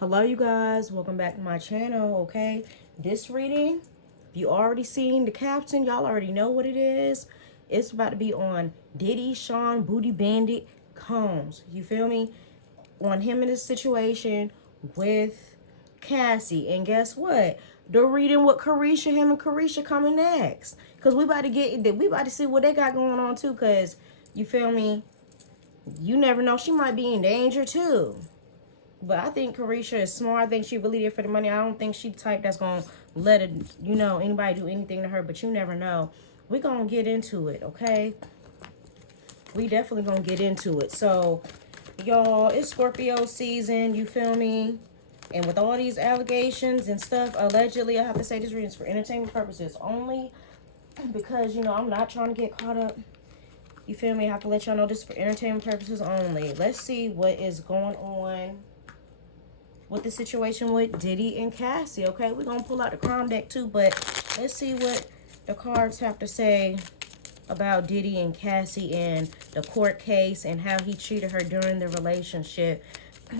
Hello you guys, welcome back to my channel. Okay, this reading, if you already seen the caption, y'all already know what it is. It's about to be on Diddy, Sean, Booty Bandit, Combs. You feel me? On him in this situation with Cassie. And guess what? The reading with Caresha, him and Caresha coming next. Cause we about to see what they got going on too. Cause you feel me? You never know, she might be in danger too. But I think Caresha is smart. I think she really did for the money. I don't think she the type that's going to let it, anybody do anything to her. But you never know. We're going to get into it, okay? We definitely going to get into it. So, y'all, it's Scorpio season. You feel me? And with all these allegations and stuff, allegedly, I have to say this reading is for entertainment purposes only. Because, I'm not trying to get caught up. You feel me? I have to let y'all know this is for entertainment purposes only. Let's see what is going on with the situation with Diddy and Cassie, okay? We're going to pull out the Crown deck too, but let's see what the cards have to say about Diddy and Cassie and the court case and how he treated her during the relationship.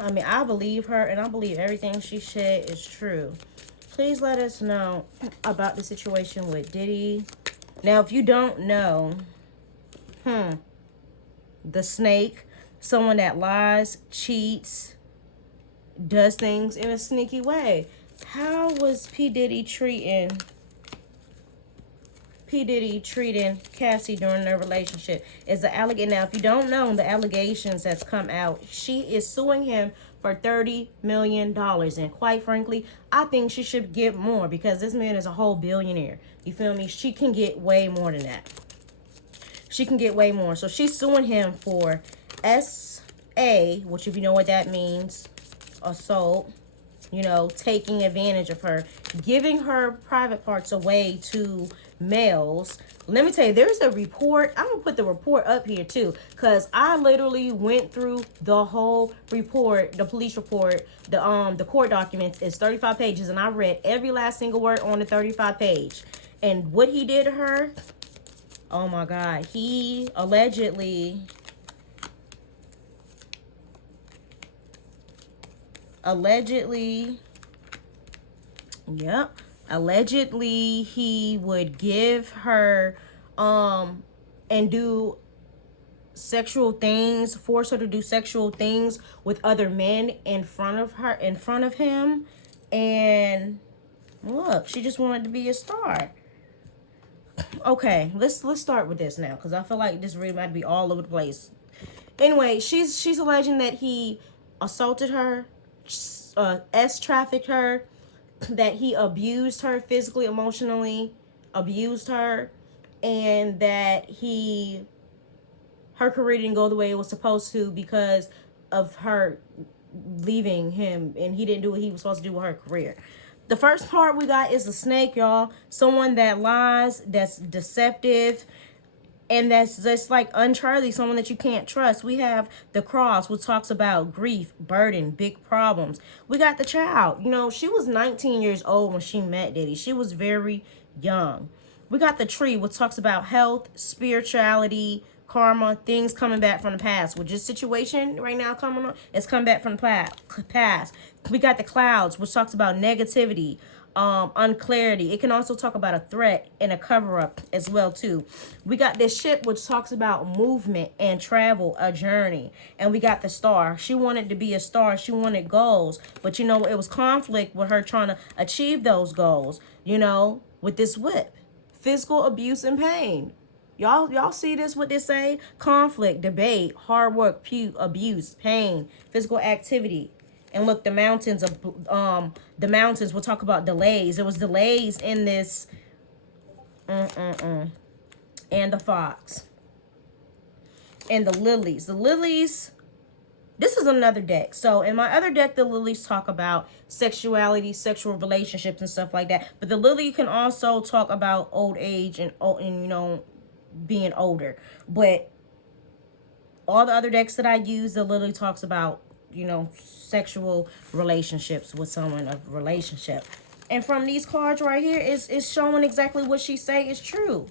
I mean, I believe her, and I believe everything she said is true. Please let us know about the situation with Diddy. Now, if you don't know, the snake, someone that lies, cheats, does things in a sneaky way. How was P. Diddy treating Cassie during their relationship? Is the allegation, now if you don't know the allegations that's come out, she is suing him for $30 million. And quite frankly, I think she should get more because this man is a whole billionaire. You feel me? She can get way more than that. She can get way more. So she's suing him for SA, which if you know what that means, assault, taking advantage of her, giving her private parts away to males. Let me tell you, there's a report. I'm gonna put the report up here too, because I literally went through the whole report, the police report, the court documents. It's 35 pages, and I read every last single word on the 35 page. And what he did to her, oh my God, he allegedly he would give her and do sexual things, force her to do sexual things with other men in front of him. And look, she just wanted to be a star. Okay, let's start with this now, because I feel like this really might be all over the place. Anyway, she's alleging that he assaulted her, trafficked her, that he abused her physically, emotionally, abused her, and that her career didn't go the way it was supposed to because of her leaving him, and he didn't do what he was supposed to do with her career. The first part we got is the snake, y'all. Someone that lies, that's deceptive, and that's just like untrustworthy, someone that you can't trust. We have the cross, which talks about grief, burden, big problems. We got the child. She was 19 years old when she met Diddy. She was very young. We got the tree, which talks about health, spirituality, karma, things coming back from the past. With this situation right now coming on, it's coming back from the past. We got the clouds, which talks about negativity, unclarity. It can also talk about a threat and a cover-up as well too. We got this ship, which talks about movement and travel, a journey. And we got the star. She wanted to be a star. She wanted goals, but it was conflict with her trying to achieve those goals, with this whip. Physical abuse and pain. Y'all see this, what they say? Conflict, debate, hard work, abuse, pain, physical activity. And look, the mountains will talk about delays. There was delays in this. And the fox. And the lilies. The lilies, this is another deck. So in my other deck, the lilies talk about sexuality, sexual relationships and stuff like that. But the lily can also talk about old age and being older. But all the other decks that I use, the lily talks about sexual relationships with someone, a relationship. And from these cards right here is showing exactly what she say is true.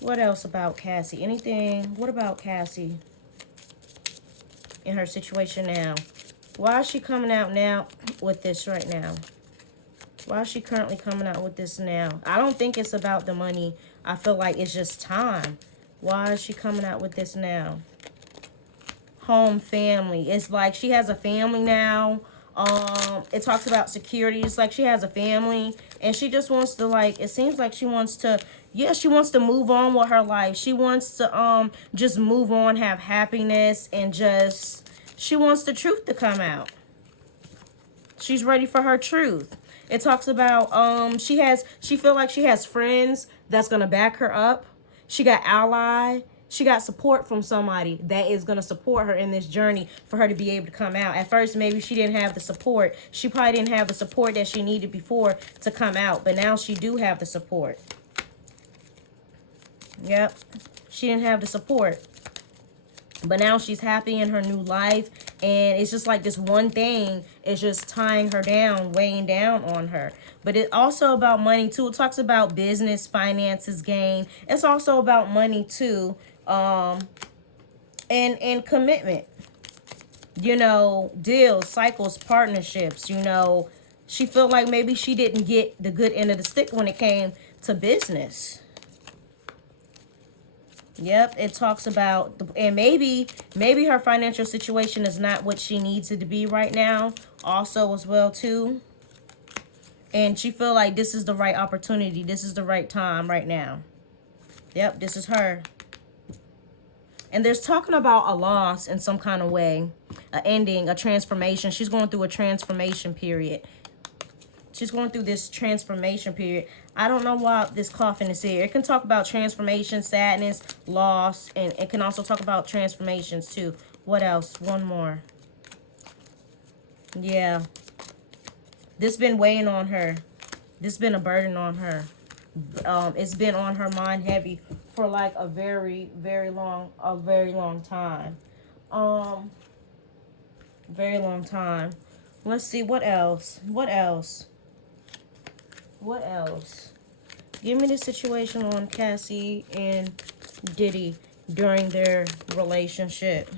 What else about Cassie? Anything? What about Cassie? in her situation now? Why is she coming out now with this right now? Why is she currently coming out with this now? I don't think it's about the money. I feel like it's just time. Why is she coming out with this now? Home, family. It's like she has a family now. It talks about security. It's like she has a family and she just wants to, like, it seems like she wants to, yeah, she wants to move on with her life. She wants to just move on, have happiness, and just, she wants the truth to come out. She's ready for her truth. It talks about she feel like she has friends that's gonna back her up. She got ally. She got support from somebody that is going to support her in this journey for her to be able to come out. At first, maybe she didn't have the support. She probably didn't have the support that she needed before to come out. But now she do have the support. Yep. She didn't have the support. But now she's happy in her new life. And it's just like this one thing is just tying her down, weighing down on her. But it's also about money, too. It talks about business, finances, gain. It's also about money, too. And commitment, you know, deals, cycles, partnerships. You know, she felt like maybe she didn't get the good end of the stick when it came to business. Yep, it talks about, and maybe her financial situation is not what she needs it to be right now, also as well too. And she feel like this is the right opportunity, this is the right time right now. Yep, this is her. And there's talking about a loss in some kind of way, an ending, a transformation. She's going through a transformation period. She's going through this transformation period. I don't know why this coffin is here. It can talk about transformation, sadness, loss, and it can also talk about transformations too. What else? One more. Yeah. This been weighing on her. This been a burden on her. It's been on her mind heavy for like a very long time. Very long time. Let's see, what else? Give me the situation on Cassie and Diddy during their relationship.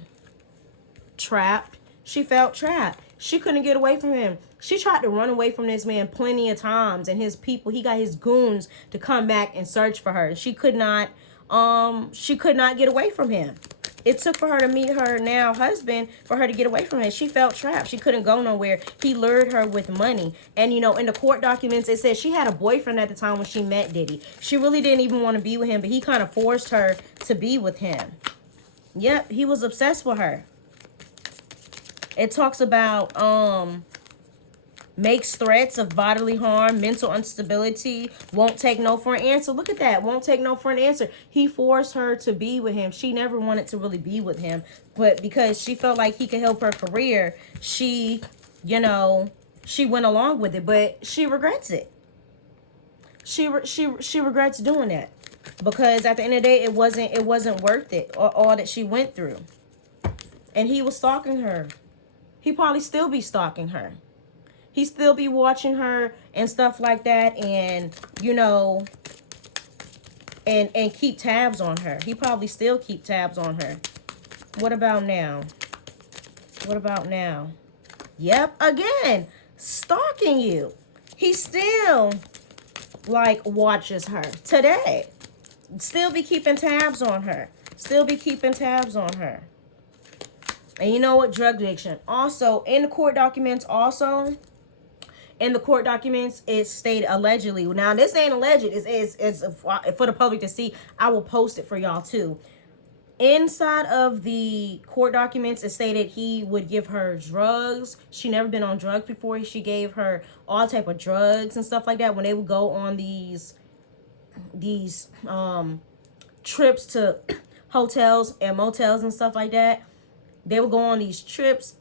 Trapped. She felt trapped. She couldn't get away from him. She tried to run away from this man plenty of times, and his people, he got his goons to come back and search for her. She could not get away from him. It took for her to meet her now husband for her to get away from him. She felt trapped. She couldn't go nowhere. He lured her with money. And, you know, in the court documents, it says she had a boyfriend at the time when she met Diddy. She really didn't even want to be with him, but he kind of forced her to be with him. Yep, he was obsessed with her. It talks about makes threats of bodily harm, mental instability, won't take no for an answer. Look at that, won't take no for an answer. He forced her to be with him. She never wanted to really be with him, but because she felt like he could help her career, she, you know, she went along with it, but she regrets it. She regrets doing that because at the end of the day, it wasn't worth it, or all that she went through. And he was stalking her. He probably still be stalking her. He still be watching her and stuff like that, and, you know, and keep tabs on her. He probably still keep tabs on her. What about now? What about now? Yep, again, stalking you. He still, like, watches her today. Still be keeping tabs on her. Still be keeping tabs on her. And you know what? Drug addiction. Also, in the court documents, it stated allegedly. Now, this ain't alleged. It's for the public to see. I will post it for y'all, too. Inside of the court documents, it stated he would give her drugs. She never been on drugs before. She gave her all type of drugs and stuff like that when they would go on these trips to hotels and motels and stuff like that. They would go on these trips,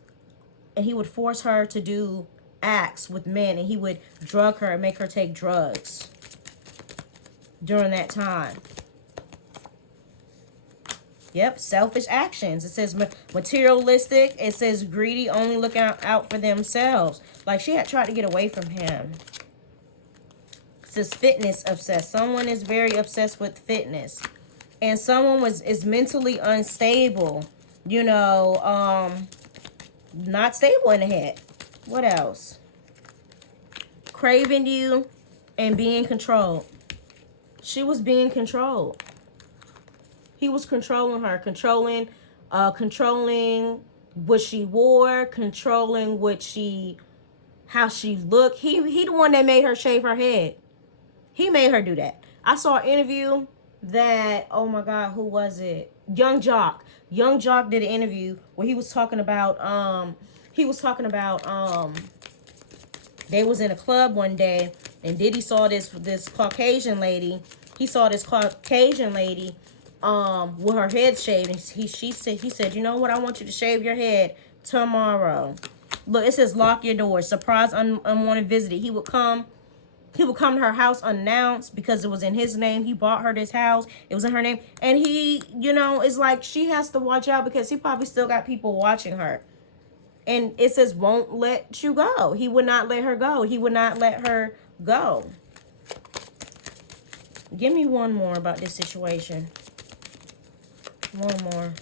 and he would force her to do acts with men, and he would drug her and make her take drugs during that time. Yep, selfish actions. It says materialistic. It says greedy, only looking out for themselves. Like she had tried to get away from him. It says fitness obsessed. Someone is very obsessed with fitness. And someone is mentally unstable. You know, not stable in the head. What else? Craving you and being controlled. She was being controlled. He was controlling her, controlling what she wore, controlling how she looked. He the one that made her shave her head. He made her do that. I saw an interview that, oh my God, who was it? Young Jock. Young Jock did an interview where he was talking about they was in a club one day, and Diddy saw this Caucasian lady. He saw this Caucasian lady with her head shaved, and he said, you know what, I want you to shave your head tomorrow. Look, it says lock your doors. Surprise unwanted visitor. He would come to her house unannounced because it was in his name. He bought her this house. It was in her name. And he, you know, it's like she has to watch out because he probably still got people watching her. And it says won't let you go. He would not let her go. He would not let her go. Give me one more about this situation. One more.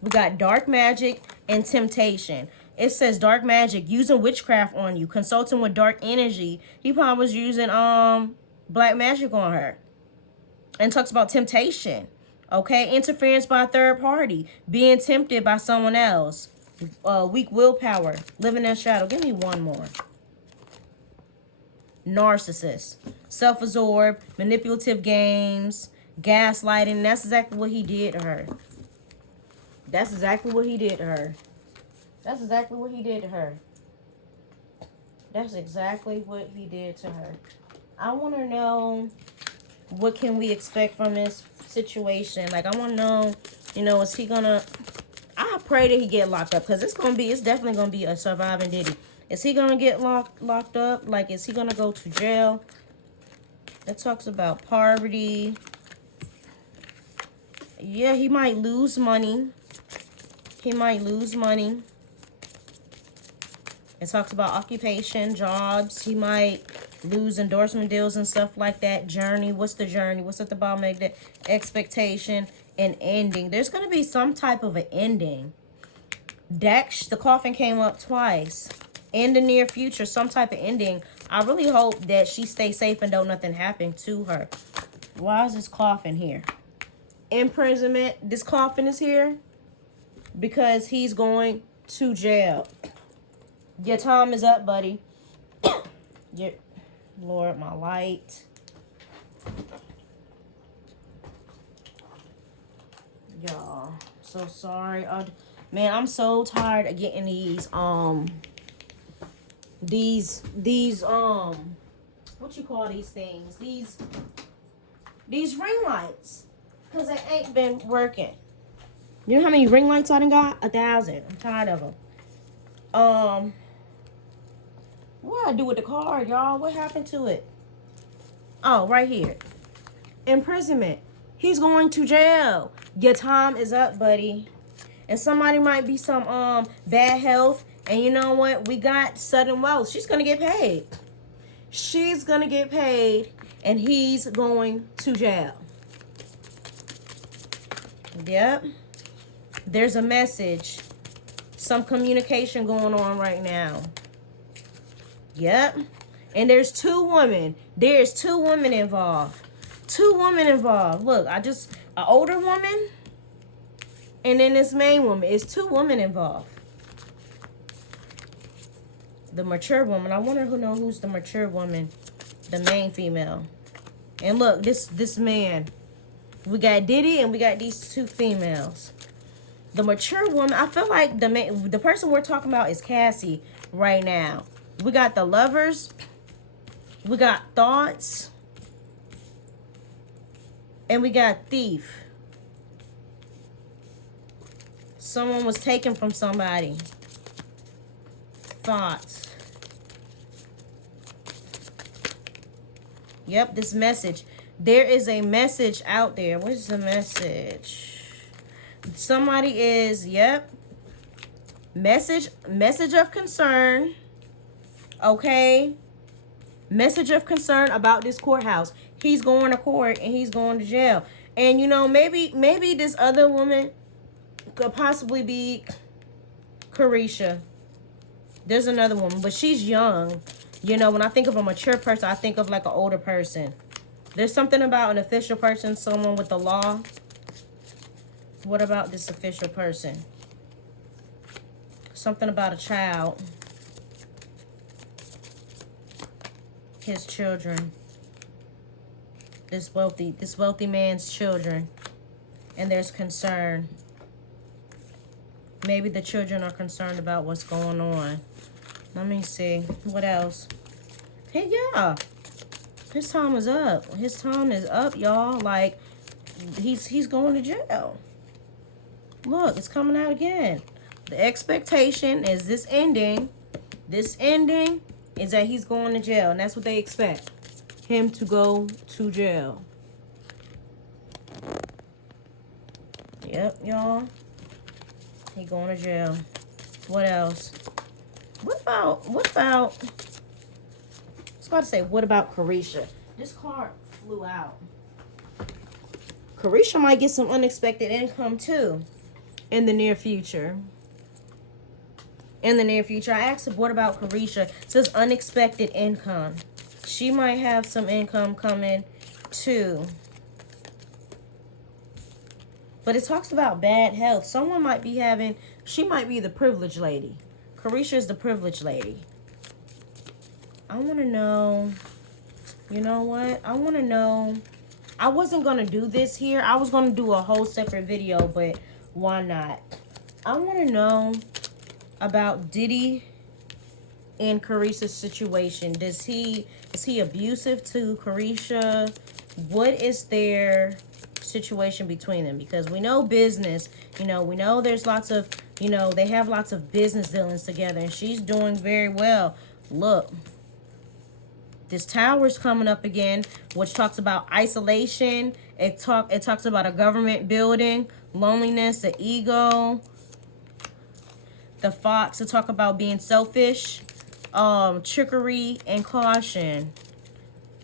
We got dark magic and temptation. It says dark magic, using witchcraft on you, consulting with dark energy. He probably was using black magic on her. And talks about temptation. Okay, interference by a third party, being tempted by someone else, weak willpower, living in shadow. Give me one more. Narcissist, self-absorbed, manipulative games, gaslighting. That's exactly what he did to her. That's exactly what he did to her. That's exactly what he did to her. That's exactly what he did to her. I want to know, what can we expect from this situation? Like, I want to know, you know, is he gonna, I pray that he get locked up, because it's definitely gonna be a surviving Diddy. Is he gonna get locked up? Like, is he gonna go to jail? It talks about poverty. Yeah, he might lose money. He might lose money. It talks about occupation, jobs. He might lose endorsement deals and stuff like that. Journey. What's the journey? What's at the bottom of that? Expectation and ending. There's going to be some type of an ending. Dax, the coffin came up twice. In the near future, some type of ending. I really hope that she stays safe and don't nothing happen to her. Why is this coffin here? Imprisonment. This coffin is here because he's going to jail. Your time is up, buddy. Lord, my light. Y'all, so sorry. Man, I'm so tired of getting these what you call these things? These ring lights. Because they ain't been working. You know how many ring lights I done got? 1,000. I'm tired of them. What I do with the card, y'all? What happened to it? Oh, right here. Imprisonment. He's going to jail. Your time is up, buddy. And somebody might be some bad health. And you know what? We got sudden wealth. She's going to get paid. She's going to get paid. And he's going to jail. Yep. There's a message. Some communication going on right now. Yep. And there's two women. There's two women involved. Two women involved. Look, an older woman. And then this main woman. It's two women involved. The mature woman. I wonder who's the mature woman. The main female. And look, this man. We got Diddy and we got these two females. The mature woman, I feel like the person we're talking about is Cassie right now. We got the lovers. We got thoughts. And we got thief. Someone was taken from somebody. Thoughts. Yep, this message. There is a message out there. Where's the message? Somebody is, yep. Message of concern. Okay. Message of concern about this courthouse. He's going to court and he's going to jail. And you know, maybe this other woman, could possibly be Caresha. There's another woman, but she's young. You know, when I think of a mature person, I think of like an older person. There's something about an official person, someone with the law. What about this official person? Something about a child. His children. This wealthy man's children. And there's concern. Maybe the children are concerned about what's going on. Let me see. What else? Hey, yeah. His time is up. His time is up, y'all. Like, he's going to jail. Look, it's coming out again. The expectation is this ending. This ending is that he's going to jail. And that's what they expect. Him to go to jail. Yep, y'all. He going to jail. What else? What about, I was about to say, what about Caresha? This card flew out. Caresha might get some unexpected income too in the near future. In the near future. I asked her, what about Caresha? It says unexpected income. She might have some income coming too. But it talks about bad health. Someone might be having, she might be the privileged lady. Caresha is the privileged lady. I want to know, you know what? I want to know, I wasn't going to do this here. I was going to do a whole separate video, but why not? I want to know about Diddy and Caresha's situation. Is he abusive to Caresha? What is their situation between them? Because we know business, you know, we know there's lots of, you know, they have lots of business dealings together, and she's doing very well. Look, this tower's coming up again, which talks about isolation. It talks about a government building, loneliness, the ego, the fox. To talk about being selfish, trickery, and caution.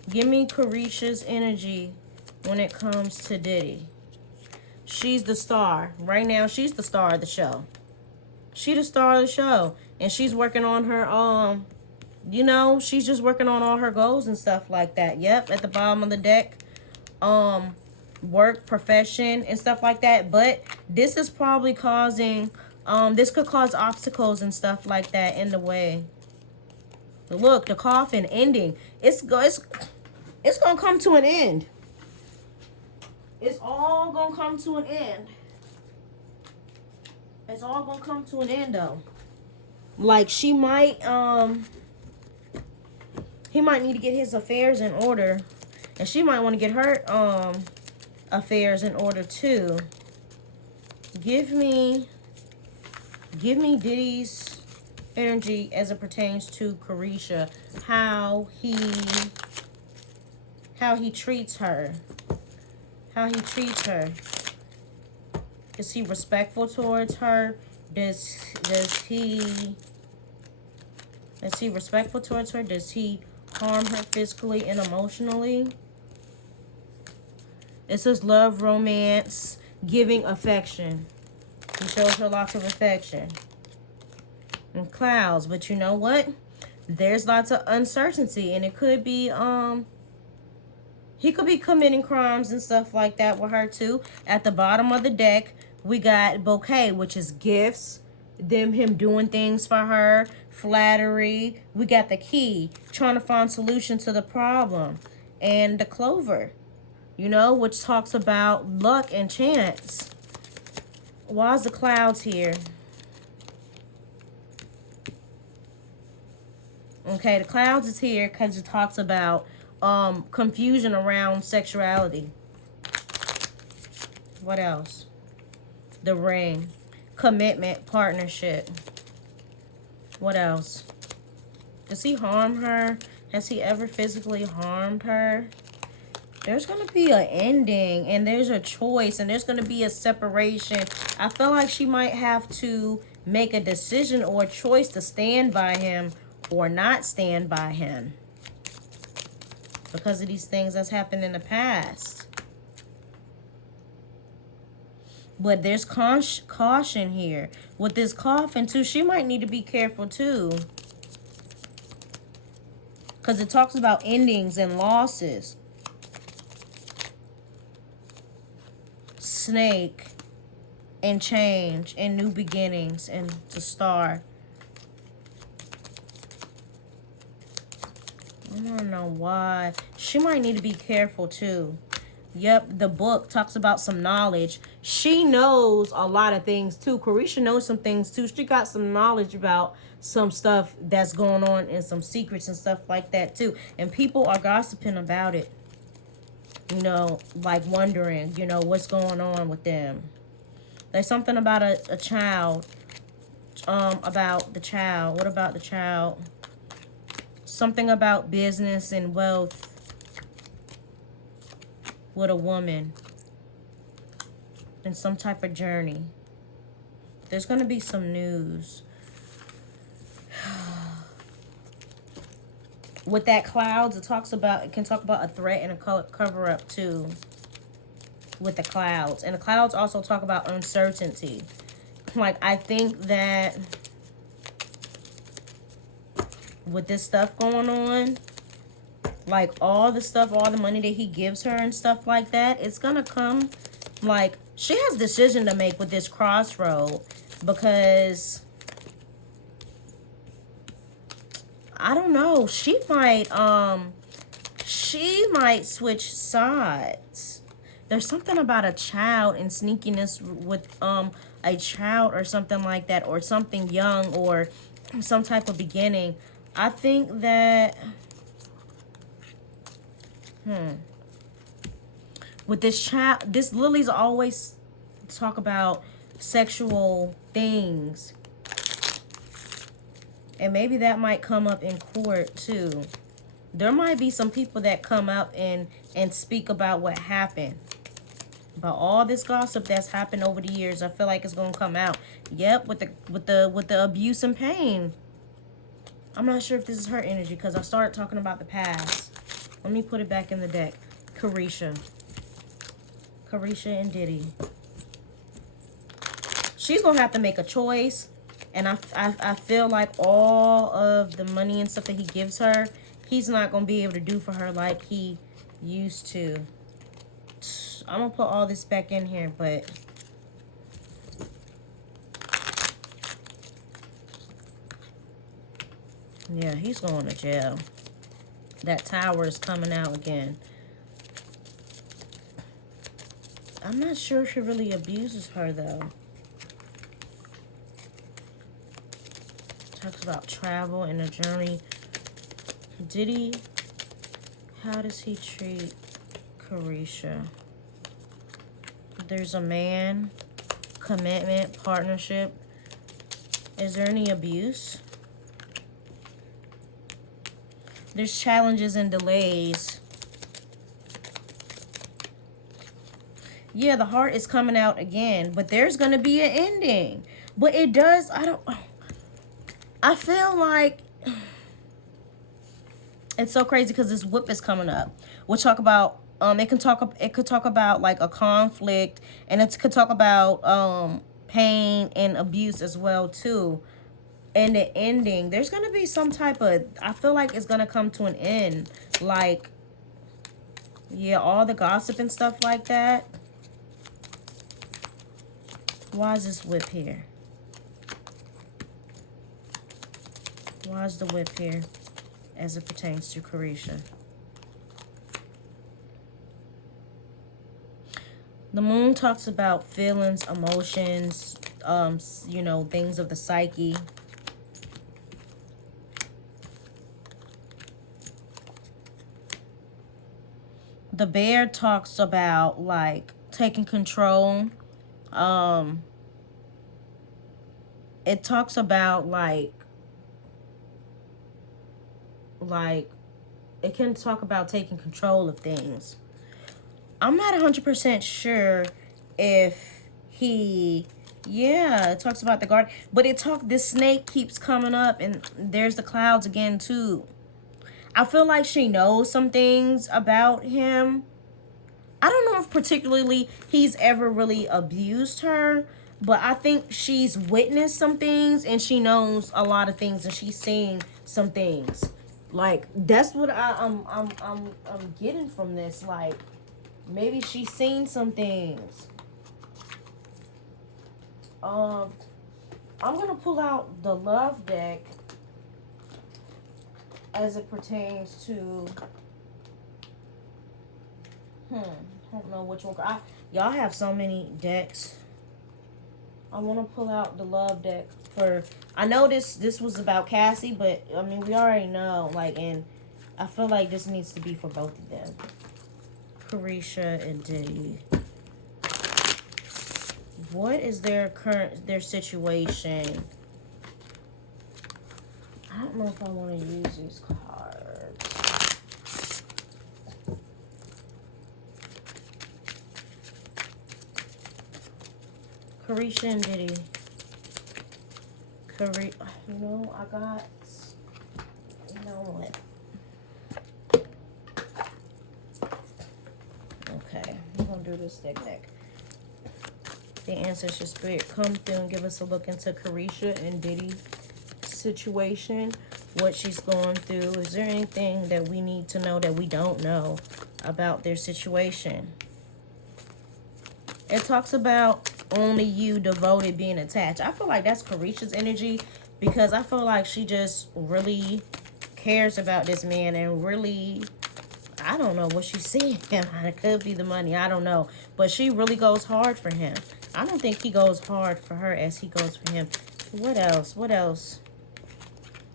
Give me Caresha's energy when it comes to Diddy. She's the star. Right now, she's the star of the show. She's the star of the show. And she's working on her, you know, she's just working on all her goals and stuff like that. Yep, at the bottom of the deck. Work, profession, and stuff like that. But this is probably causing, this could cause obstacles and stuff like that in the way. Look, the coffin ending. It's gonna come to an end. It's all gonna come to an end. It's all gonna come to an end, though. Like, she might, he might need to get his affairs in order. And she might want to get her, affairs in order, too. Give me Diddy's energy as it pertains to Caresha. How he treats her. How he treats her. Is he respectful towards her? Is he respectful towards her? Does he harm her physically and emotionally? It says love, romance, giving affection. He shows her lots of affection. And clouds. But you know what? There's lots of uncertainty. And it could be, he could be committing crimes and stuff like that with her too. At the bottom of the deck, we got bouquet, which is gifts. Him doing things for her. Flattery. We got the key, trying to find solution to the problem. And the clover, you know, which talks about luck and chance. Why is the clouds here? Okay, the clouds is here because it talks about confusion around sexuality. What else? The ring. Commitment, partnership. What else? Does he harm her? Has he ever physically harmed her? There's going to be an ending, and there's a choice, and there's going to be a separation. I feel like she might have to make a decision or a choice to stand by him or not stand by him because of these things that's happened in the past. But there's caution here. With this coffin, too, she might need to be careful, too. Because it talks about endings and losses. Snake and change and new beginnings and to start. I don't know why. She might need to be careful too. Yep, the book talks about some knowledge. She knows a lot of things too. Caresha knows some things too. She got some knowledge about some stuff that's going on and some secrets and stuff like that too. And people are gossiping about it. You know, like wondering, you know, what's going on with them. There's something about a child. About the child. What about the child? Something about business and wealth with a woman. And some type of journey. There's going to be some news. With that clouds, it can talk about a threat and a cover-up too. With the clouds. And the clouds also talk about uncertainty. Like, I think that with this stuff going on, like all the stuff, all the money that he gives her and stuff like that, it's gonna come, like, she has a decision to make with this crossroad. Because I don't know, she might switch sides. There's something about a child and sneakiness with a child or something like that, or something young, or some type of beginning. I think that with this child, this Lily's always talk about sexual things. And maybe that might come up in court too. There might be some people that come up and speak about what happened. About all this gossip that's happened over the years. I feel like it's gonna come out. Yep, with the abuse and pain. I'm not sure if this is her energy because I started talking about the past. Let me put it back in the deck. Caresha. Caresha and Diddy. She's gonna have to make a choice. And I feel like all of the money and stuff that he gives her, he's not going to be able to do for her like he used to. I'm going to put all this back in here, but yeah, he's going to jail. That tower is coming out again. I'm not sure if he really abuses her, though. Talks about travel and a journey. Diddy, how does he treat Caresha? There's a man, commitment, partnership. Is there any abuse? There's challenges and delays. Yeah, the heart is coming out again, but there's going to be an ending. But it does, I feel like it's so crazy because this whip is coming up. We'll talk about it could talk about like a conflict, and it could talk about pain and abuse as well too. And the ending, there's gonna be some type of, I feel like it's gonna come to an end. Like, yeah, all the gossip and stuff like that. Why is this whip here? Why is the whip here as it pertains to Caresha? The moon talks about feelings, emotions, you know, things of the psyche. The bear talks about like taking control. It talks about like it can talk about taking control of things. I'm not 100% sure if he, yeah, it talks about the garden, but this snake keeps coming up, and there's the clouds again too. I feel like she knows some things about him, I don't know if particularly he's ever really abused her, but I think she's witnessed some things and she knows a lot of things and she's seen some things. Like that's what I'm getting from this. Like maybe she's seen some things. I'm gonna pull out the love deck as it pertains to I don't know which one. Y'all have so many decks. I want to pull out the love deck for. I know this was about Cassie, but I mean we already know. Like, and I feel like this needs to be for both of them, Caresha and Diddy. What is their situation? I don't know if I want to use these cards. Caresha and Diddy. You know, I got. You know what? Okay, we're gonna do this deck. The ancestor spirit come through and give us a look into Caresha and Diddy situation, what she's going through. Is there anything that we need to know that we don't know about their situation? It talks about only you, devoted, being attached. I feel like that's Caresha's energy because I feel like she just really cares about this man and really, I don't know what she's seeing him. It could be the money. I don't know. But she really goes hard for him. I don't think he goes hard for her as he goes for him. What else? What else?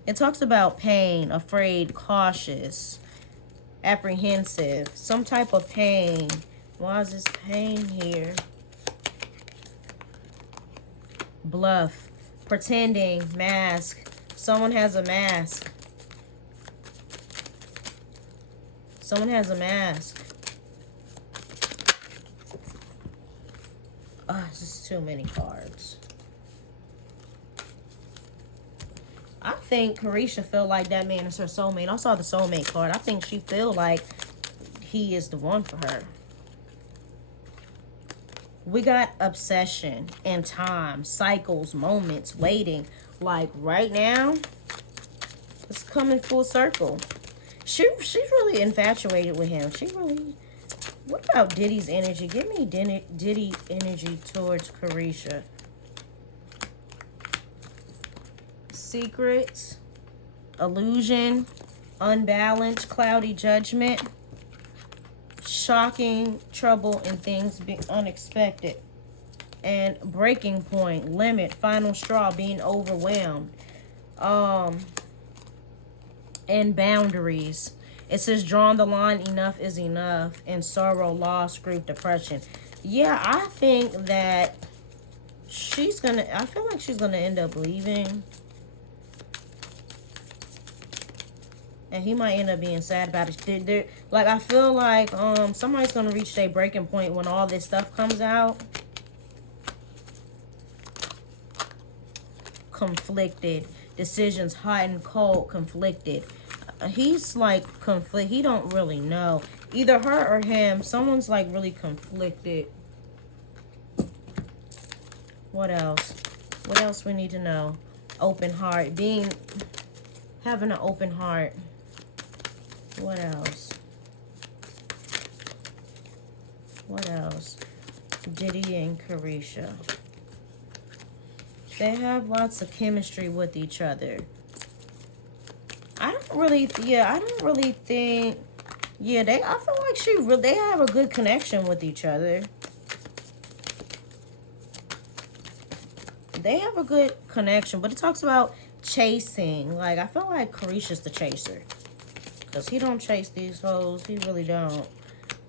It talks about pain, afraid, cautious, apprehensive, some type of pain. Why is this pain here? Bluff, pretending, mask. Someone has a mask. Someone has a mask. Oh, this is too many cards. I think Caresha feel like that man is her soulmate. I saw the soulmate card. I think she feel like he is the one for her. We got obsession and time, cycles, moments, waiting. Like right now, it's coming full circle. She's really infatuated with him. She really. What about Diddy's energy? Give me Diddy energy towards Caresha. Secrets, illusion, unbalanced, cloudy judgment, shocking, trouble, and things being unexpected, and breaking point, limit, final straw, being overwhelmed, and boundaries. It says drawing the line, enough is enough, and sorrow, loss, grief, depression. Yeah, I think that I feel like she's gonna end up leaving. And he might end up being sad about it. Like, I feel like somebody's going to reach their breaking point when all this stuff comes out. Conflicted. Decisions hot and cold. Conflicted. He's like he don't really know. Either her or him. Someone's like really conflicted. What else? What else we need to know? Open heart. Having an open heart. What else? What else? Diddy and Caresha. They have lots of chemistry with each other. I don't really think, I feel like they have a good connection with each other. They have a good connection, but it talks about chasing. Like, I feel like Caresha's the chaser. Because he don't chase these hoes. He really don't.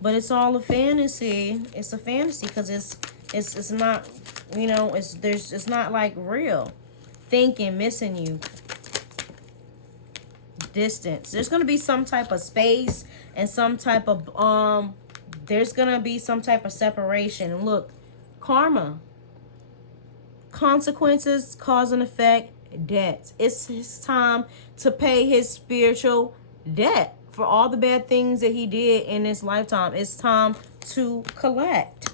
But it's all a fantasy. It's a fantasy because it's not, you know, it's not like real. Thinking, missing you. Distance. There's going to be some type of space and some type of, there's going to be some type of separation. And look, karma. Consequences, cause and effect, debts. It's his time to pay his spiritual debt for all the bad things that he did in his lifetime. It's time to collect.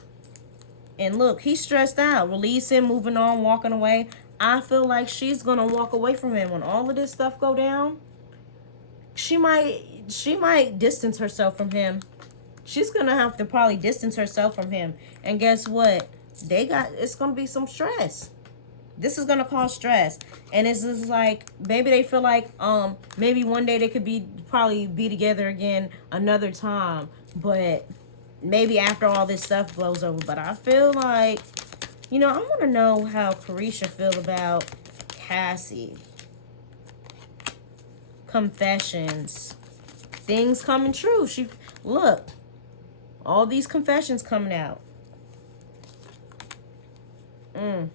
And look, he's stressed out. Release him, moving on, walking away. I feel like she's gonna walk away from him when all of this stuff go down. She might distance herself from him. She's gonna have to probably distance herself from him. And guess what? It's gonna be some stress. This is gonna cause stress. And it's just like, maybe they feel like maybe one day they could probably be together again another time. But maybe after all this stuff blows over. But I feel like, I want to know how Caresha feel about Cassie. Confessions. Things coming true. Look. All these confessions coming out. And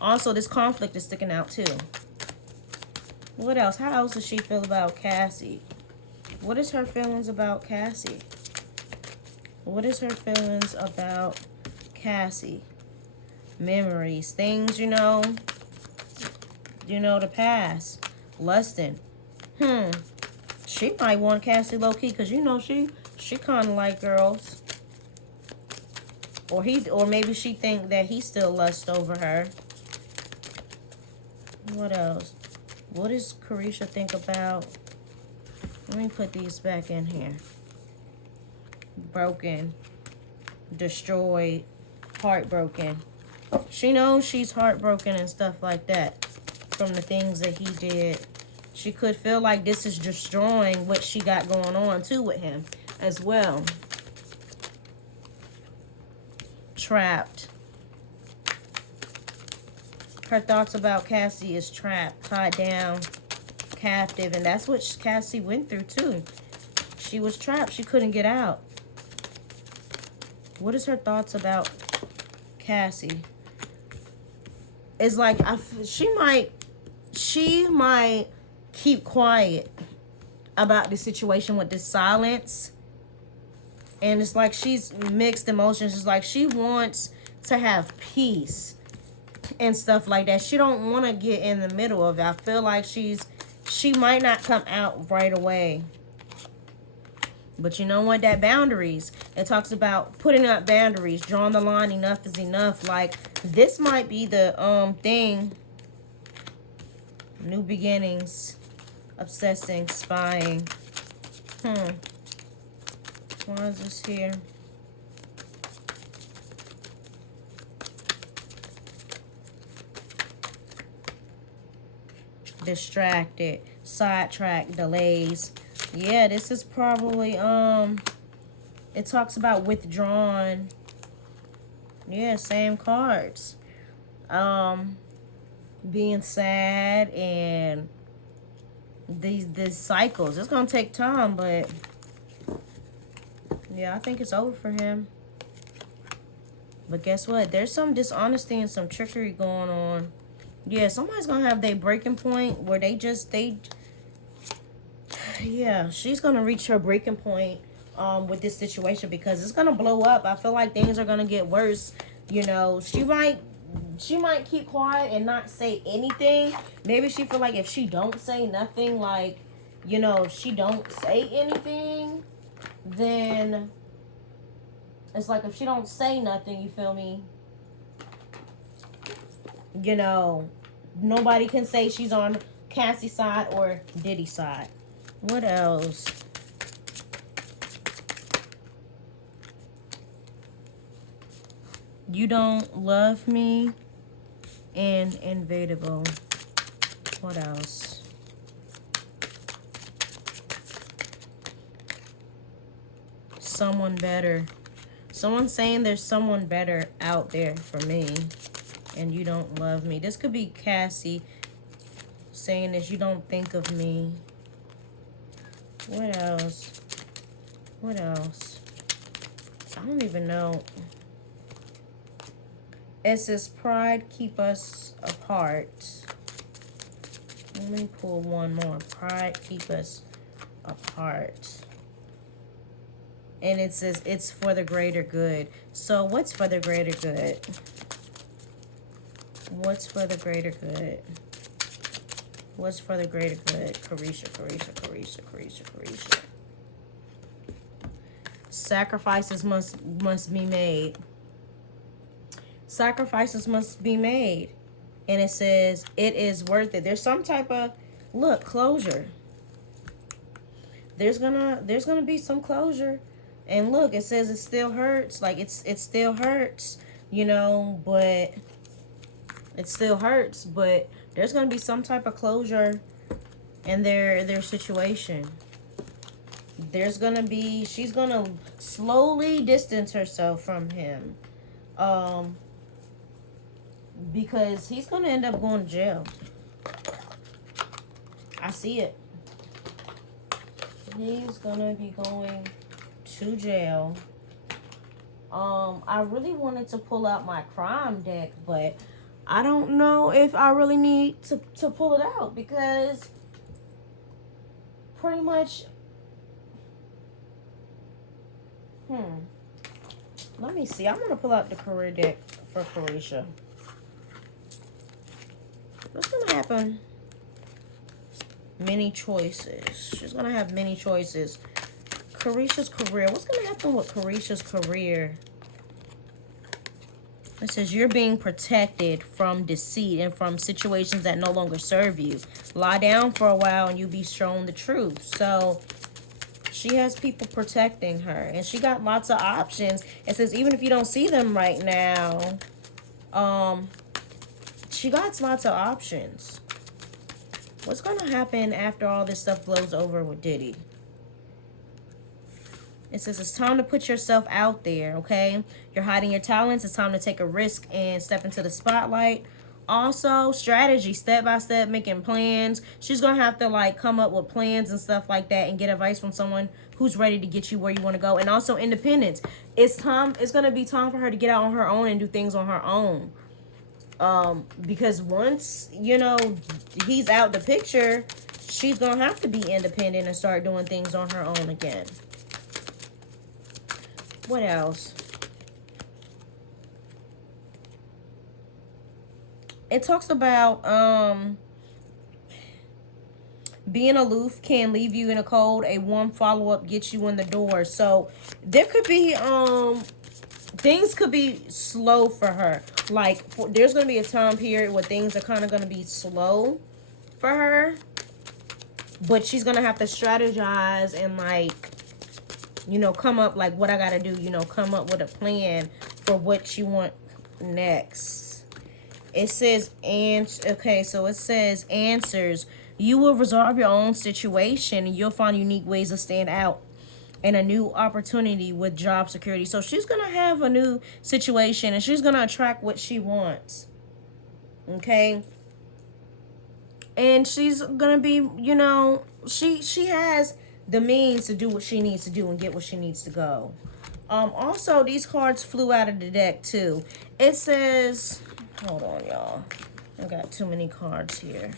also this conflict is sticking out too. What else? How else does she feel about Cassie? What is her feelings about Cassie? What is her feelings about Cassie? Memories, things, the past. Lusting. She might want Cassie low-key because, she kind of like girls. Or maybe she think that he still lusts over her. What else? What does Caresha think about? Let me put these back in here. Broken. Destroyed. Heartbroken. She knows she's heartbroken and stuff like that from the things that he did. She could feel like this is destroying what she got going on too with him as well. Trapped. Her thoughts about Cassie is trapped, tied down, captive. And that's what Cassie went through too. She was trapped. She couldn't get out. What is her thoughts about Cassie? It's like she might keep quiet about the situation with this silence. And it's like she's mixed emotions. It's like she wants to have peace and stuff like that. She don't want to get in the middle of it. I feel like she might not come out right away. But you know what? That boundaries. It talks about putting up boundaries, drawing the line. Enough is enough. Like, this might be the thing. New beginnings. Obsessing. Spying. Why is this here? Distracted. Sidetracked. Delays. Yeah, this is probably, it talks about withdrawn. Yeah, same cards. Being sad and these cycles. It's gonna take time, but yeah, I think it's over for him. But guess what? There's some dishonesty and some trickery going on. Yeah, somebody's gonna have their breaking point where yeah, she's gonna reach her breaking point with this situation because it's gonna blow up. I feel like things are gonna get worse. She might keep quiet and not say anything. Maybe she feel like if she don't say nothing, like, if she don't say anything, then it's like if she don't say nothing, you feel me? Nobody can say she's on Cassie's side or Diddy's side. What else? You don't love me and invadable. What else? Someone better. Someone's saying there's someone better out there for me and you don't love me. This could be Cassie saying this. You don't think of me. What else? What else? I don't even know. It says pride keep us apart. Let me pull one more. Pride keep us apart. And it says it's for the greater good. So what's for the greater good? What's for the greater good? What's for the greater good? Caresha, caresha, caresha, caresha, caresha. Sacrifices must be made. Sacrifices must be made. And it says it is worth it. There's some type of, look, closure. There's gonna be some closure. And look, it says it still hurts. Like it still hurts, you know, but it still hurts, but there's gonna be some type of closure in their situation. There's gonna be, she's gonna slowly distance herself from him. Because he's gonna end up going to jail. I see it. He's gonna be going to jail. I really wanted to pull out my crime deck, but I don't know if I really need to pull it out, because pretty much, let me see. I'm gonna pull out the career deck for Caresha. What's gonna happen? Many choices. She's gonna have many choices. Caresha's career. What's gonna happen with Caresha's career? It says you're being protected from deceit and from situations that no longer serve you. Lie down for a while and you'll be shown the truth. So she has people protecting her, and she got lots of options. It says even if you don't see them right now, she got lots of options. What's gonna happen after all this stuff blows over with Diddy? It says it's time to put yourself out there, okay? You're hiding your talents. It's time to take a risk and step into the spotlight. Also, strategy, step by step, making plans. She's going to have to, like, come up with plans and stuff like that and get advice from someone who's ready to get you where you want to go. And also independence. It's going to be time for her to get out on her own and do things on her own. Because once, you know, he's out the picture, she's going to have to be independent and start doing things on her own again. What else? It talks about being aloof can leave you in a cold. A warm follow-up gets you in the door. So there could be things could be slow for her. Like there's going to be a time period where things are kind of going to be slow for her. But she's going to have to strategize and, like, you know, come up, like, what I got to do, you know, come up with a plan for what you want next. It says, okay, so it says answers. You will resolve your own situation and you'll find unique ways to stand out and a new opportunity with job security. So she's going to have a new situation and she's going to attract what she wants. Okay? And she's going to be, you know, she has the means to do what she needs to do and get where she needs to go. Also, these cards flew out of the deck too. It says, hold on, y'all. I got too many cards here.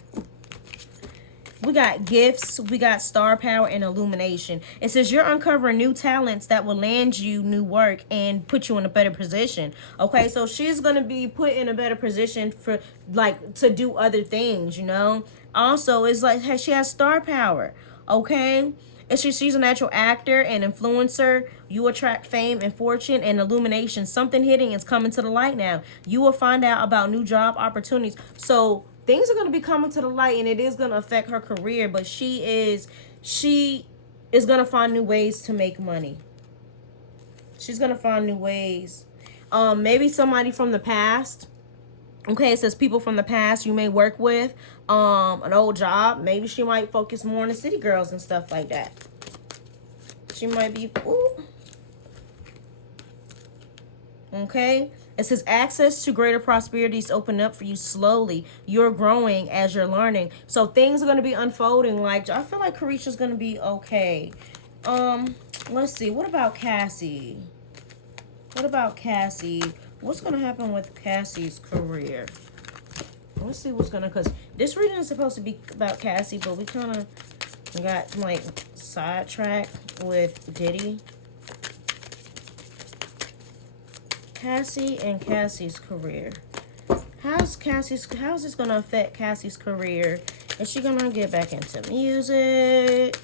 We got gifts, we got star power, and illumination. It says you're uncovering new talents that will land you new work and put you in a better position. Okay, so she's going to be put in a better position for, like, to do other things, you know. Also, it's like she has star power, okay. She's a natural actor and influencer. You attract fame and fortune and illumination. Something hidden is coming to the light now. You will find out about new job opportunities. So things are going to be coming to the light, and it is going to affect her career. But she is going to find new ways to make money. She's going to find new ways. Maybe somebody from the past. Okay, it says people from the past you may work with, an old job. Maybe she might focus more on the city girls and stuff like that. She might be, ooh. Okay, it says access to greater prosperities open up for you slowly. You're growing as you're learning. So things are going to be unfolding. Like, I feel like Caresha's going to be okay. Let's see. What about Cassie? What about Cassie? What's going to happen with Cassie's career? Let's see what's going to, because this reading is supposed to be about Cassie, but we kind of got, like, sidetracked with Diddy. Cassie and Cassie's career. How's this going to affect Cassie's career Is she gonna get back into music?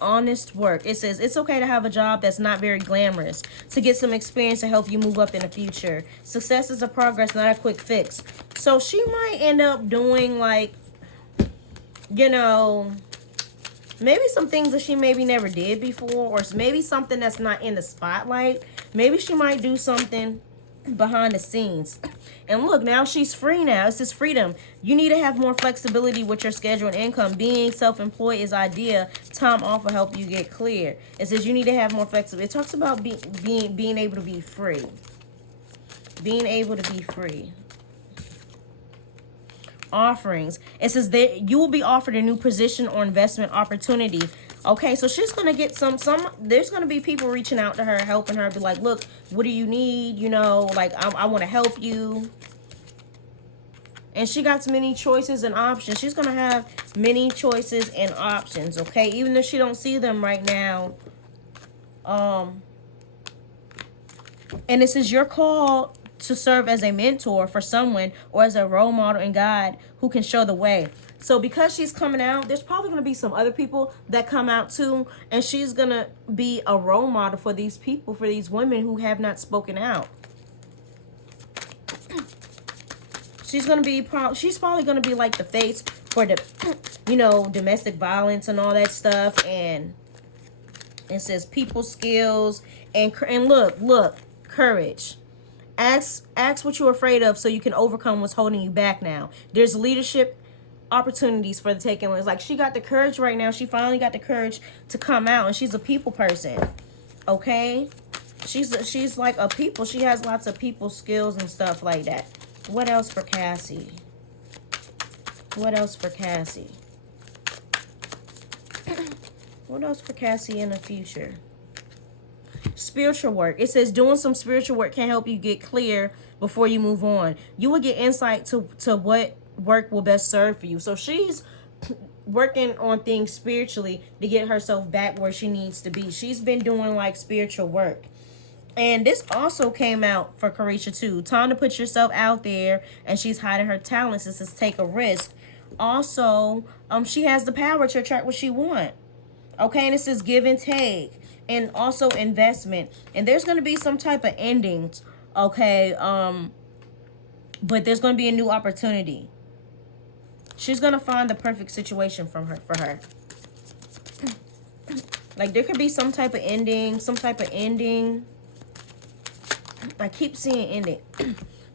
Honest work. It says it's okay to have a job that's not very glamorous, to get some experience to help you move up in the future. Success is a progress, not a quick fix. So she might end up doing, like, you know, maybe some things that she maybe never did before, or maybe something that's not in the spotlight. Maybe she might do something behind the scenes. And look, now she's free now. It's this freedom. You need to have more flexibility with your schedule and income. Being self-employed is ideal. Time off will help you get clear. It says you need to have more flexibility. It talks about being able to be free. Being able to be free. Offerings. It says that you will be offered a new position or investment opportunity. Okay, so she's gonna get some there's gonna be people reaching out to her, helping her, be like, look, what do you need? You know, like, I want to help you. And she got many choices and options. She's gonna have many choices and options, okay, even if she don't see them right now. And this is your call to serve as a mentor for someone, or as a role model and guide who can show the way. So because she's coming out, there's probably going to be some other people that come out too, and she's going to be a role model for these people, for these women who have not spoken out. She's probably going to be like the face for the, you know, domestic violence and all that stuff. And it says people skills and look, courage. Ask what you're afraid of so you can overcome what's holding you back now. There's leadership opportunities for the taking. It's like she got the courage right now. She finally got the courage to come out, and she's a people person. Okay? She's like a people. She has lots of people skills and stuff like that. What else for Cassie? What else for Cassie? What else for Cassie in the future? Spiritual work. It says doing some spiritual work can help you get clear before you move on. You will get insight to what work will best serve for you. So she's working on things spiritually to get herself back where she needs to be. She's been doing like spiritual work. And this also came out for Caresha too. Time to put yourself out there, and she's hiding her talents. It says take a risk. Also, she has the power to attract what she wants. Okay, and it says give and take. And also investment. And there's going to be some type of endings. Okay, but there's going to be a new opportunity. She's going to find the perfect situation for her. Like, there could be some type of ending. I keep seeing ending.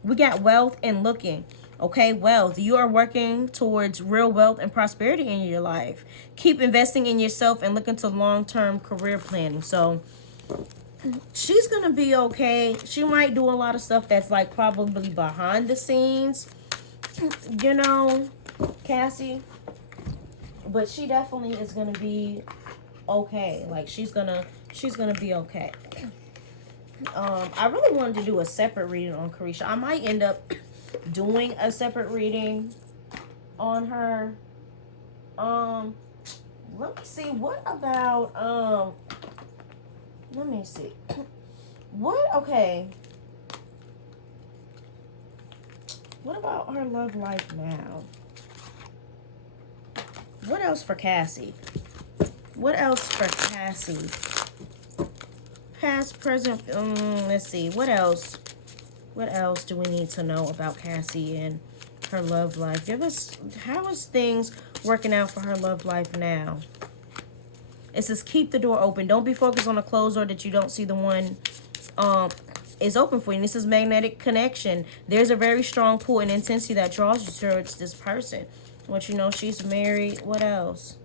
We got wealth and looking. Okay, wealth. You are working towards real wealth and prosperity in your life. Keep investing in yourself and look into long-term career planning. So she's going to be okay. She might do a lot of stuff that's like probably behind the scenes, you know, Cassie. But she definitely is going to be okay. Like, she's going to be okay. I really wanted to do a separate reading on Caresha. I might end up doing a separate reading on her. Let me see. What about let me see. Okay. What about her love life now? What else for Cassie? What else for Cassie? Past, present, let's see. What else? What else do we need to know about Cassie and her love life? Give us, how is things working out for her love life now? It says keep the door open. Don't be focused on a closed door that you don't see the one is open for you. And this is magnetic connection. There's a very strong pull and intensity that draws you towards this person. What you know, she's married. What else?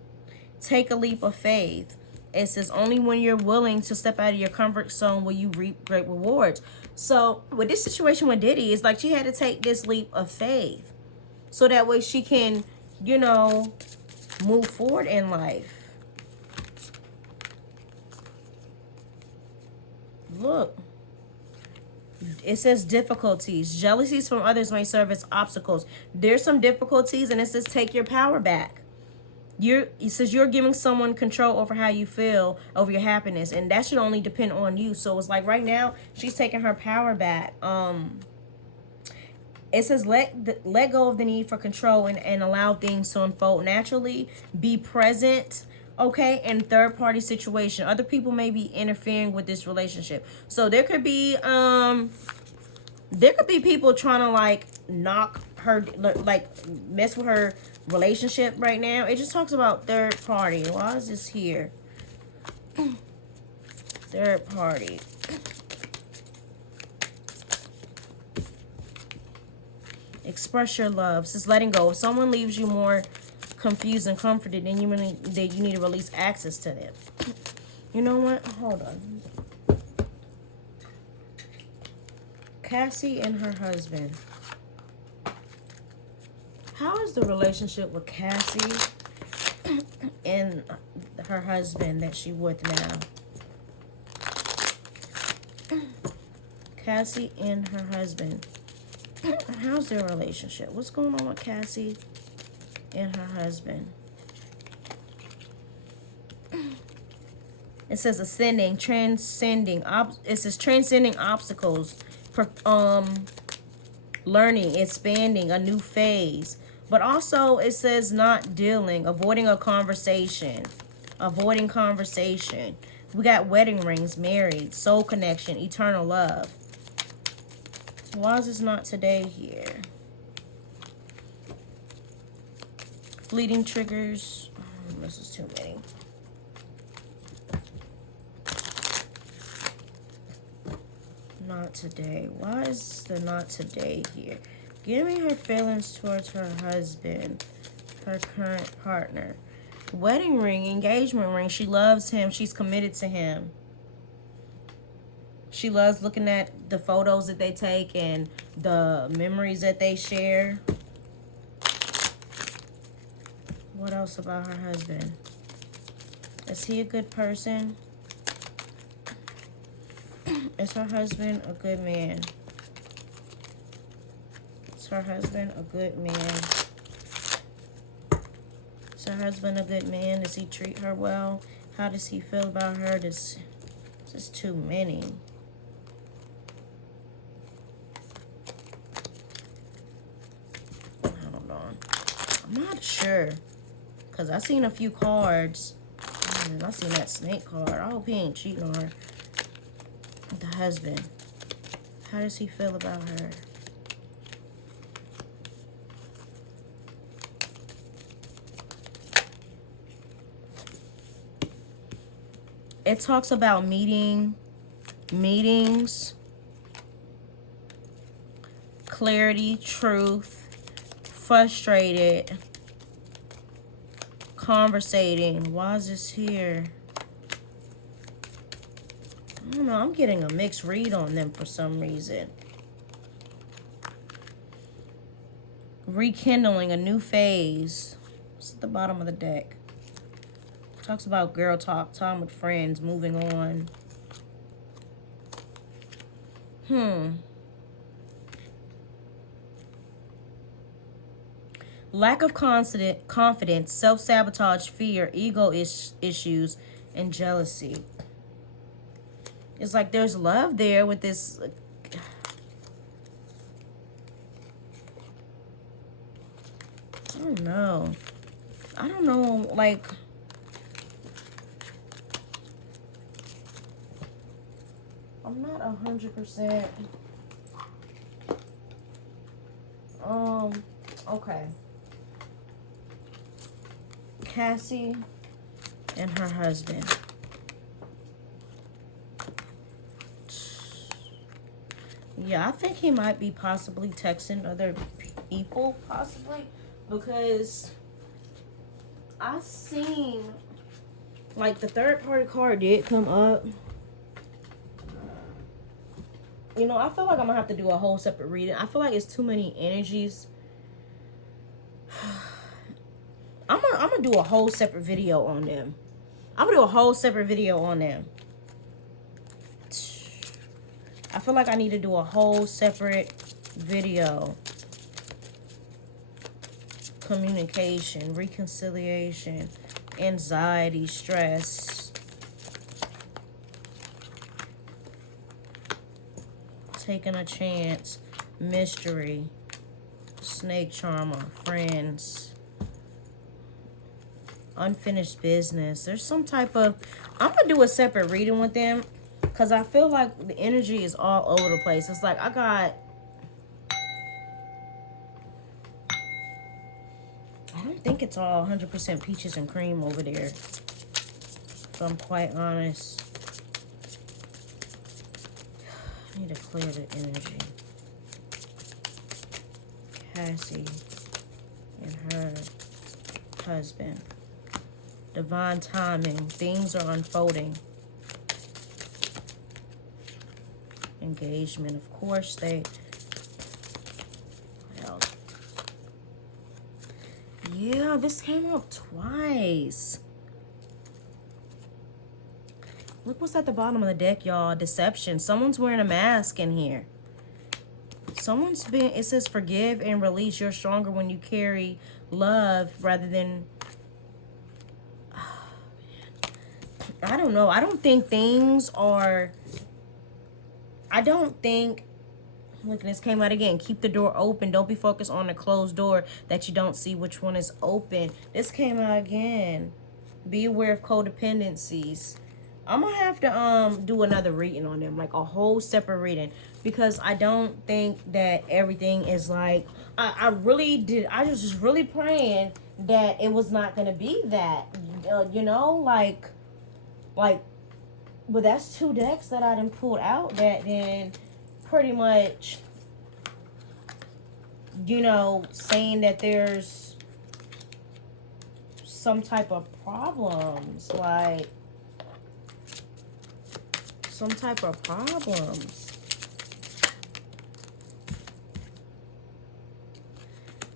Take a leap of faith. It says only when you're willing to step out of your comfort zone will you reap great rewards. So with this situation with Diddy, it's like she had to take this leap of faith so that way she can, you know, move forward in life. Look, it says difficulties. Jealousies from others may serve as obstacles. There's some difficulties, and it says take your power back. It says you're giving someone control over how you feel, over your happiness, and that should only depend on you. So it's like right now she's taking her power back. It says let go of the need for control and allow things to unfold naturally. Be present, okay, in third party situation. Other people may be interfering with this relationship. So there could be people trying to like knock her, like mess with her relationship right now. It just talks about third party. Why is this here? Third party. Express your love. This is letting go. If someone leaves you more confused and comforted, then you need to release access to them. You know what? Hold on. Cassie and her husband. How is the relationship with Cassie and her husband that she with now? Cassie and her husband. How's their relationship? What's going on with Cassie and her husband? It says ascending, transcending. It says transcending obstacles, learning, expanding, a new phase. But also it says not dealing, avoiding a conversation, avoiding conversation. We got wedding rings, married, soul connection, eternal love. Why is this not today here? Fleeting triggers. Oh, this is too many. Not today. Why is the not today here? Give me her feelings towards her husband, her current partner. Wedding ring, engagement ring. She loves him. She's committed to him. She loves looking at the photos that they take and the memories that they share. What else about her husband? Is he a good person? Is her husband a good man? Is her husband a good man? Is her husband a good man? Does he treat her well? How does he feel about her? This is too many. I'm not sure, because I seen a few cards, and I seen that snake card. I hope he ain't cheating on her. The husband. How does he feel about her? It talks about meetings, clarity, truth, frustrated, conversating. Why is this here? I don't know. I'm getting a mixed read on them for some reason. Rekindling a new phase. It's at the bottom of the deck. Talks about girl talk, time with friends, moving on. Lack of confidence, self-sabotage, fear, ego issues, and jealousy. It's like there's love there with this. I don't know. I don't know, like. I'm not 100%. Okay. Cassie and her husband. Yeah, I think he might be possibly texting other people, possibly, because I seen, like, the third party card did come up. You know, I feel like I'm gonna have to do a whole separate reading. I feel like it's too many energies. I'm gonna do a whole separate video on them. I'm gonna do a whole separate video on them. I feel like I need to do a whole separate video. Communication, reconciliation, anxiety, stress. Taking a chance, mystery, Snake charmer, friends, unfinished business. There's some type of, I'm gonna do a separate reading with them because I feel like the energy is all over the place. It's like I don't think it's all 100% peaches and cream over there, if I'm quite honest. I need to clear the energy. Cassie and her husband. Divine timing. Things are unfolding. Engagement. Of course, they... What else? Yeah, this came up twice. Look what's at the bottom of the deck, y'all. Deception. Someone's wearing a mask in here. Someone's been... It says forgive and release. You're stronger when you carry love rather than... I don't know. I don't think things are... I don't think... Look, this came out again. Keep the door open. Don't be focused on the closed door that you don't see which one is open. This came out again. Be aware of codependencies. I'm going to have to do another reading on them. Like a whole separate reading. Because I don't think that everything is like... I really did... I was just really praying that it was not going to be that. You know? Like... But that's two decks that I done pulled out that then pretty much, you know, saying that there's some type of problems, like some type of problems.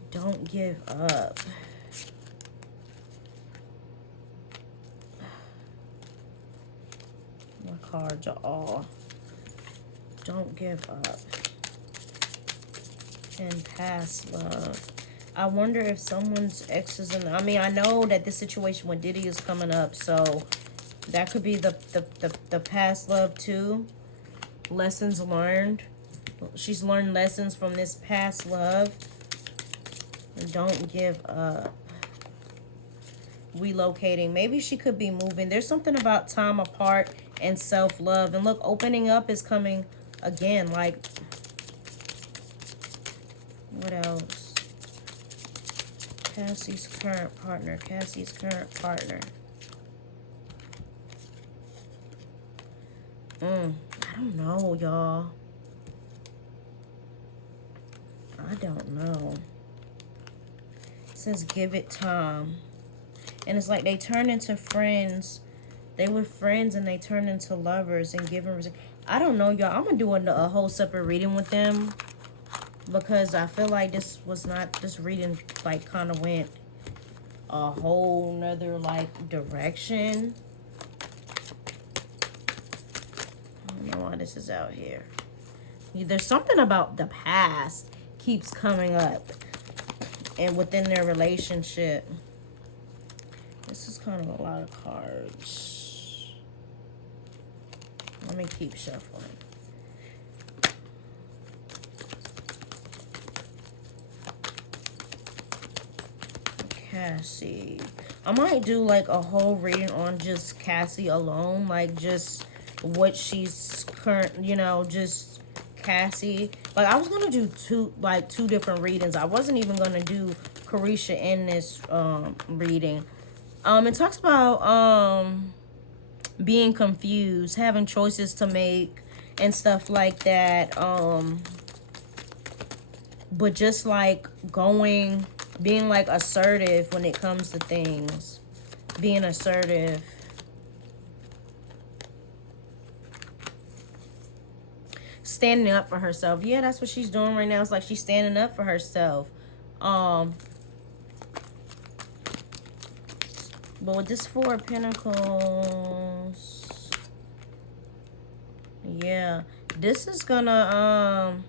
Don't give up. My cards are all don't give up. And past love. I wonder if someone's exes in... I mean, I know that this situation with Diddy is coming up, so that could be the past love too. Lessons learned. She's learned lessons from this past love. And don't give up. Relocating. Maybe she could be moving. There's something about time apart and self-love. And look, opening up is coming again. Like, what else? Cassie's current partner. Cassie's current partner. I don't know, y'all. I don't know. It says give it time. And it's like they turn into friends. They were friends and they turned into lovers and giving. I don't know, y'all. I'm going to do a whole separate reading with them. Because I feel like this was not... This reading, like, kind of went a whole nother, like, direction. I don't know why this is out here. There's something about the past keeps coming up. And within their relationship... This is kind of a lot of cards. Let me keep shuffling. Cassie. I might do like a whole reading on just Cassie alone. Like just what she's current, you know, just Cassie. Like I was going to do two different readings. I wasn't even going to do Caresha in this reading. It talks about being confused, having choices to make and stuff like that. But just like being like assertive when it comes to things. Being assertive. Standing up for herself. Yeah, that's what she's doing right now. It's like she's standing up for herself. But with this Four of Pentacles, yeah, this is gonna,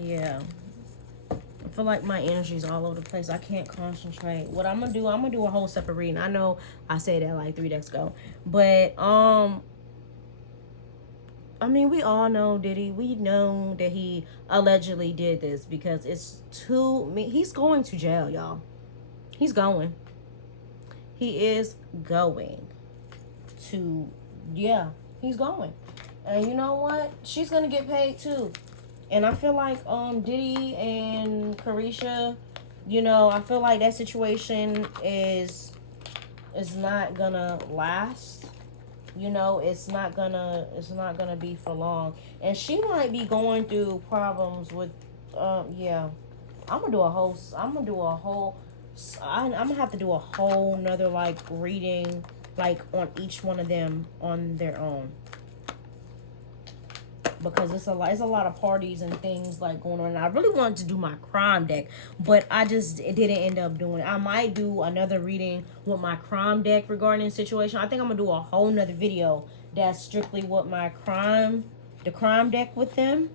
yeah. I feel like my energy's all over the place. I can't concentrate. What I'm gonna do a whole separate reading. I know I said that like 3 decks ago. But, I mean, we all know Diddy. We know that he allegedly did this because it's too. He's going to jail, y'all. He's going. He is going to. Yeah, he's going. And you know what? She's gonna get paid too. And I feel like Diddy and Caresha, you know, I feel like that situation is not gonna last. You know, it's not gonna be for long. And she might be going through problems with yeah. I'm gonna do a whole I'm gonna have to do a whole nother like reading like on each one of them on their own, because it's a lot of parties and things like going on. And I really wanted to do my crime deck, but it didn't end up doing it. I might do another reading with my crime deck regarding the situation. I think I'm gonna do a whole nother video that's strictly with my crime deck with them.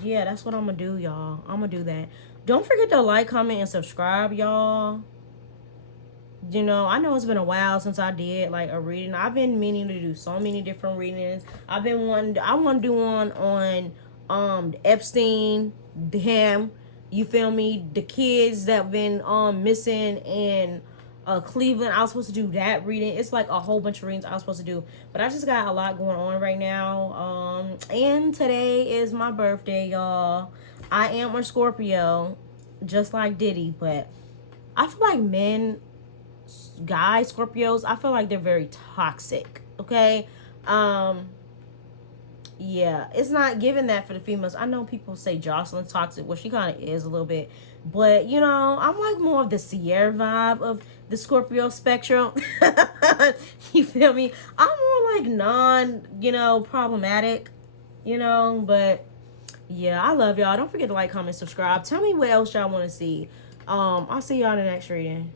Yeah, that's what I'm gonna do, y'all. I'm gonna do that. Don't forget to like, comment, and subscribe, y'all. You know, I know it's been a while since I did like a reading. I've been meaning to do so many different readings. I want to do one on Epstein, him, you feel me, the kids that been missing in Cleveland. I was supposed to do that reading. It's like a whole bunch of readings I was supposed to do, but I just got a lot going on right now. And today is my birthday, y'all. I am a Scorpio, just like Diddy, but I feel like guys, Scorpios, I feel like they're very toxic. Okay. Yeah, it's not given that for the females. I know people say Jocelyn's toxic. Well, she kind of is a little bit, but you know, I'm like more of the Sierra vibe of the Scorpio spectrum. You feel me? I'm more like problematic, but yeah, I love y'all. Don't forget to like, comment, subscribe. Tell me what else y'all want to see. I'll see y'all in the next reading.